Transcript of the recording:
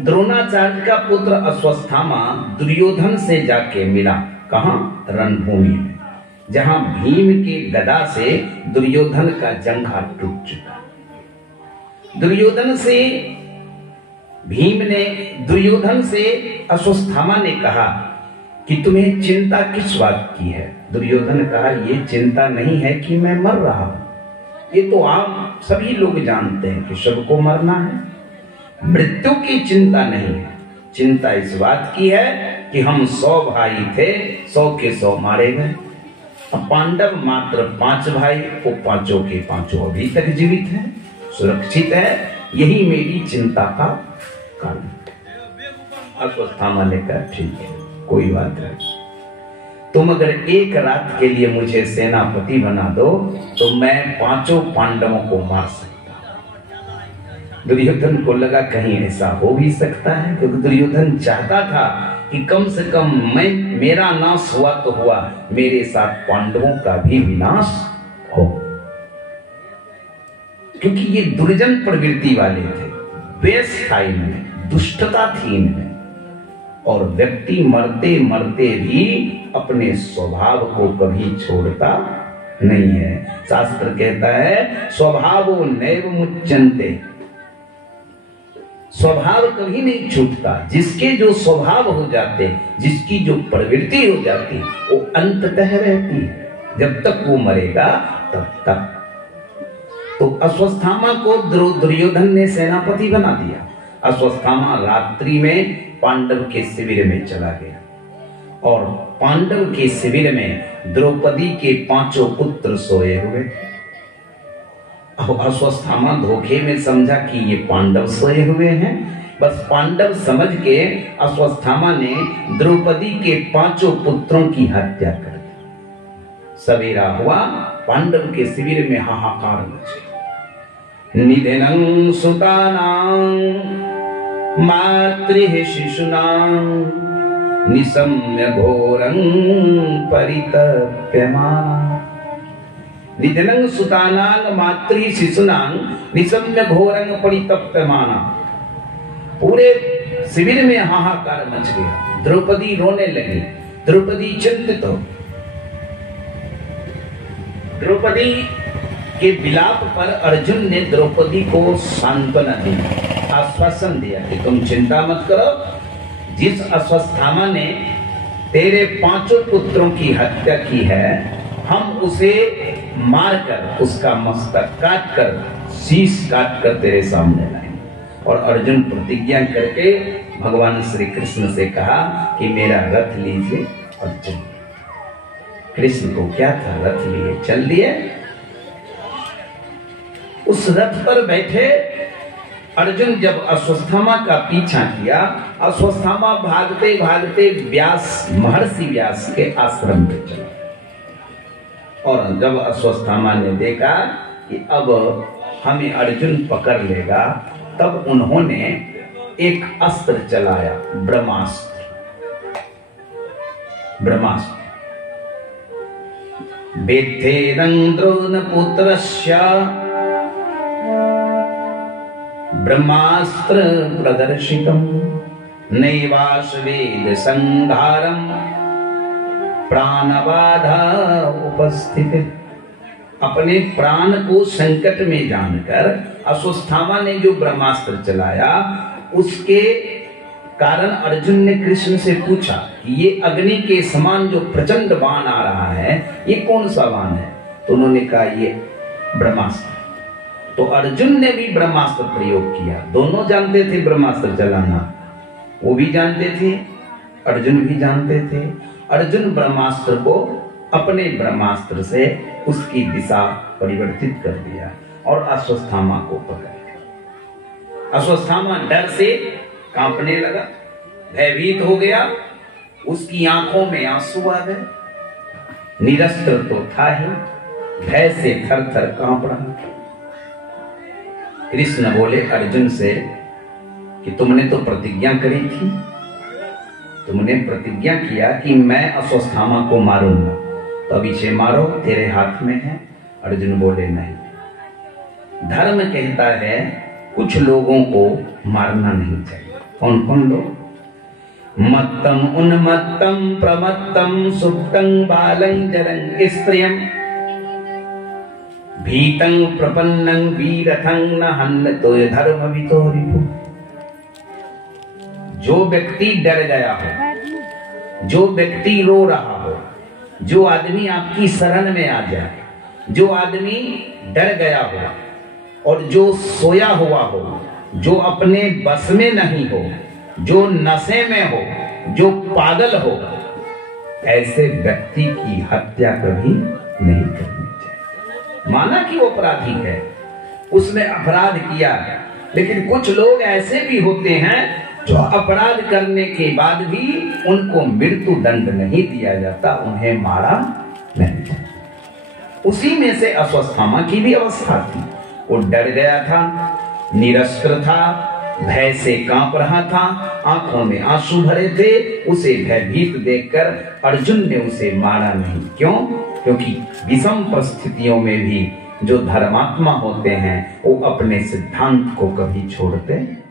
द्रोणाचार्य का पुत्र अश्वत्थामा दुर्योधन से जाके मिला। कहां? रणभूमि में, जहां भीम के गदा से दुर्योधन का जंघा टूट चुका। दुर्योधन से अश्वत्थामा ने कहा कि तुम्हें चिंता किस बात की है? दुर्योधन कहा, ये चिंता नहीं है कि मैं मर रहा हूं, ये तो आप सभी लोग जानते हैं कि सबको मरना है। मृत्यु की चिंता नहीं है, चिंता इस बात की है कि हम 100 भाई थे, 100 के 100 मारे गए। पांडव मात्र 5 भाई, वो पांचों के पांचों अभी तक जीवित हैं, सुरक्षित है, यही मेरी चिंता का कारण। अश्वत्थामा ने कहा, ठीक है, कोई बात नहीं, तुम अगर एक रात के लिए मुझे सेनापति बना दो तो मैं 5 पांडवों को मार सकता हूं। दुर्योधन को लगा कहीं ऐसा हो भी सकता है, क्योंकि दुर्योधन चाहता था कि कम से कम मेरा नाश हुआ तो हुआ, मेरे साथ पांडवों का भी विनाश हो, क्योंकि ये दुर्जन प्रवृत्ति वाले थे, द्वेष था इनमें, दुष्टता थी इनमें, और व्यक्ति मरते मरते भी अपने स्वभाव को कभी छोड़ता नहीं है। शास्त्र कहता है, स्वभावो नैव मुच्यन्ते, स्वभाव कभी नहीं छूटता। जिसके जो स्वभाव हो जाते, जिसकी जो प्रवृत्ति हो जाती, वो अंततः रहती है, जब तक वो मरेगा तब तक। तो अश्वत्थामा को दुर्योधन ने सेनापति बना दिया। अश्वत्थामा रात्रि में पांडव के शिविर में चला गया, और पांडव के शिविर में द्रौपदी के 5 पुत्र सोए हुए। अब अश्वत्थामा धोखे में समझा कि ये पांडव सोए हुए हैं, बस पांडव समझ के अश्वत्थामा ने द्रौपदी के 5 पुत्रों की हत्या कर दी। सवेरा हुआ, पांडव के शिविर में हाहाकार मचे। निधनं सुतानां मातृः शिशूनां निशम्य घोरं परितप्यमाना। निधनं सुतानां मातृ शिशूनां निशम्य घोरं परितप्यमाना। पूरे शिविर में हाहाकार मच गया, द्रौपदी रोने लगी, द्रौपदी चिंतित हो। द्रौपदी के विलाप पर अर्जुन ने द्रौपदी को सांत्वना दी, आश्वासन दिया कि तुम चिंता मत करो, जिस अश्वत्थामा ने तेरे 5 पुत्रों की हत्या की है, हम उसे मारकर, उसका मस्तक काटकर, शीश काटकर तेरे सामने लाएंगे। और अर्जुन प्रतिज्ञा करके भगवान श्री कृष्ण से कहा कि मेरा रथ लीजिए और चलिए। कृष्ण को क्या था, रथ लिए चल लिए। उस रथ पर बैठे अर्जुन जब अश्वत्थामा का पीछा किया, अश्वत्थामा भागते भागते महर्षि व्यास के आश्रम में चला। और जब अश्वत्थामा ने देखा कि अब हमें अर्जुन पकड़ लेगा, तब उन्होंने एक अस्त्र चलाया, ब्रह्मास्त्र। वेत्थेदं द्रोणपुत्रस्य ब्रह्मास्त्र प्रदर्शितम् नैवाश्वेद संहारम् प्राणबाधा उपस्थित। अपने प्राण को संकट में जानकर अश्वत्थामा ने जो ब्रह्मास्त्र चलाया, उसके कारण अर्जुन ने कृष्ण से पूछा कि ये अग्नि के समान जो प्रचंड बाण आ रहा है, ये कौन सा बाण है? तो उन्होंने कहा ये ब्रह्मास्त्र। तो अर्जुन ने भी ब्रह्मास्त्र प्रयोग किया। दोनों जानते थे ब्रह्मास्त्र चलाना, वो भी जानते थे, अर्जुन भी जानते थे। अर्जुन ब्रह्मास्त्र को अपने ब्रह्मास्त्र से उसकी दिशा परिवर्तित कर दिया और अश्वत्थामा को पकड़ लिया। अश्वत्थामा डर से कांपने लगा, भयभीत हो गया, उसकी आंखों में आंसू आ गए। निरस्त्र तो था ही, भय से थर थर कांप रहा। कृष्ण बोले अर्जुन से कि तुमने तो प्रतिज्ञा करी थी, तुमने प्रतिज्ञा किया कि मैं अश्वत्थामा को मारूंगा, तो अब इसे मारो, तेरे हाथ में है। अर्जुन बोले नहीं, धर्म कहता है कुछ लोगों को मारना नहीं चाहिए। कौन कौन लोग? मत्तम उन्मत्तम प्रमत्तम सुप्तं बालं जरं स्त्रियं भीतं प्रपन्नं वीरथं न हन्तो धर्मवितो रिपु। जो व्यक्ति डर गया हो, जो व्यक्ति रो रहा हो, जो आदमी आपकी शरण में आ जाए, जो आदमी डर गया हो और जो सोया हुआ हो, जो अपने बस में नहीं हो, जो नशे में हो, जो पागल हो, ऐसे व्यक्ति की हत्या कभी नहीं करनी चाहिए। माना कि वो अपराधी है, उसने अपराध किया, लेकिन कुछ लोग ऐसे भी होते हैं जो अपराध करने के बाद भी उनको मृत्यु दंड नहीं दिया जाता, उन्हें मारा नहीं जाता। उसी में से अश्वत्थामा की भी अवस्था थी। वो डर गया था, निरस्त्र था, भय से कांप रहा था, आंखों में आंसू भरे थे। उसे भयभीत देखकर अर्जुन ने उसे मारा नहीं। क्यों? क्योंकि विषम परिस्थितियों में भी जो धर्मात्मा होते हैं वो अपने सिद्धांत को कभी छोड़ते